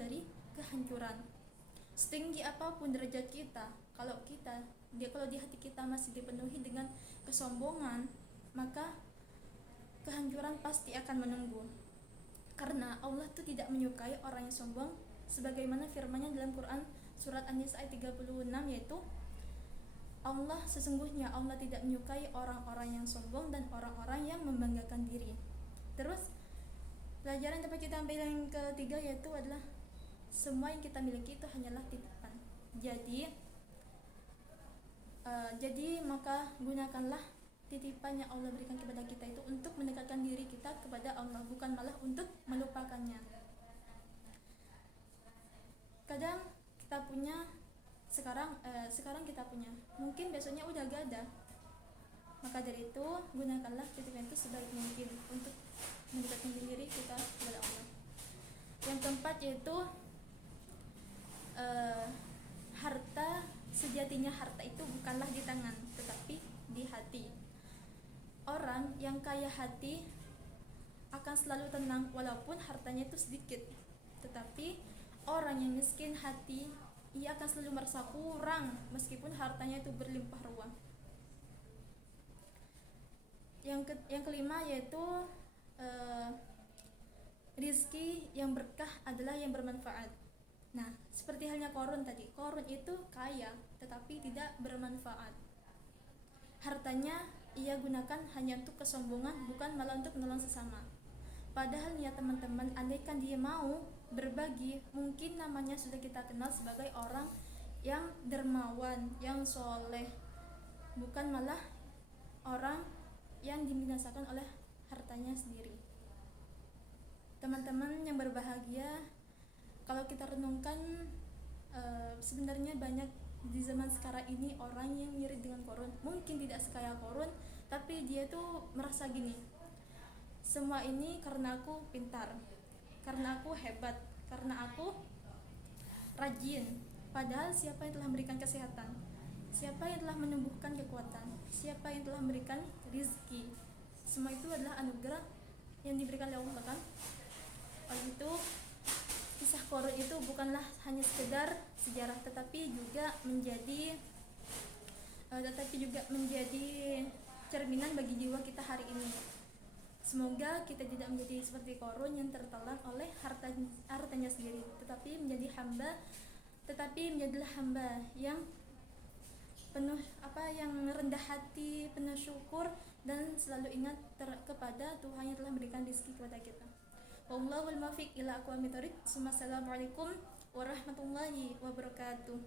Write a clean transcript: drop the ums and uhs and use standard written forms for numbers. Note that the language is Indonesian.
dari kehancuran. Setinggi apapun derajat kita, kalau di hati kita masih dipenuhi dengan kesombongan, maka kehancuran pasti akan menunggu. Karena Allah tuh tidak menyukai orang yang sombong, sebagaimana firman-Nya dalam Quran surat An-Nisa ayat 36, yaitu sesungguhnya Allah tidak menyukai orang-orang yang sombong dan orang-orang yang membanggakan diri. Terus pelajaran dapat kita ambil yang ketiga yaitu adalah semua yang kita miliki itu hanyalah titipan. Jadi maka gunakanlah titipan yang Allah berikan kepada kita itu untuk mendekatkan diri kita kepada Allah, bukan malah untuk melupakannya. Kadang kita punya sekarang kita punya, mungkin besoknya udah gak ada. Maka dari itu gunakanlah titipan itu sebaik mungkin untuk mendekatkan diri kita kepada Allah. Yang keempat yaitu sejatinya harta itu bukanlah di tangan, tetapi di hati. Orang yang kaya hati akan selalu tenang walaupun hartanya itu sedikit. Tetapi orang yang miskin hati, ia akan selalu merasa kurang meskipun hartanya itu berlimpah ruah. Yang kelima yaitu rizki yang berkah adalah yang bermanfaat. Nah, seperti halnya Korun tadi. Korun itu kaya tetapi tidak bermanfaat. Hartanya ia gunakan hanya untuk kesombongan, bukan malah untuk menolong sesama. Padahal ya teman-teman, andaikan dia mau berbagi, mungkin namanya sudah kita kenal sebagai orang yang dermawan, yang soleh, bukan malah orang yang dibinasakan oleh hartanya sendiri. Teman-teman yang berbahagia, kalau kita renungkan, sebenarnya banyak di zaman sekarang ini orang yang mirip dengan Korun. Mungkin tidak sekaya Korun, tapi dia tuh merasa gini, semua ini karena aku pintar, karena aku hebat, karena aku rajin. Padahal siapa yang telah memberikan kesehatan, siapa yang telah menumbuhkan kekuatan, siapa yang telah memberikan rizki, semua itu adalah anugerah yang diberikan oleh Allah kan. Oleh itu kisah Korun itu bukanlah hanya sekedar sejarah, tetapi juga menjadi cerminan bagi jiwa kita hari ini. Semoga kita tidak menjadi seperti Korun yang tertelan oleh hartanya sendiri, tetapi menjadilah hamba yang yang rendah hati, penuh syukur, dan selalu ingat kepada Tuhan yang telah memberikan rezeki kepada kita. Wallahul muwaffiq ila aqwamit thoriq. Assalamualaikum warahmatullahi wabarakatuh.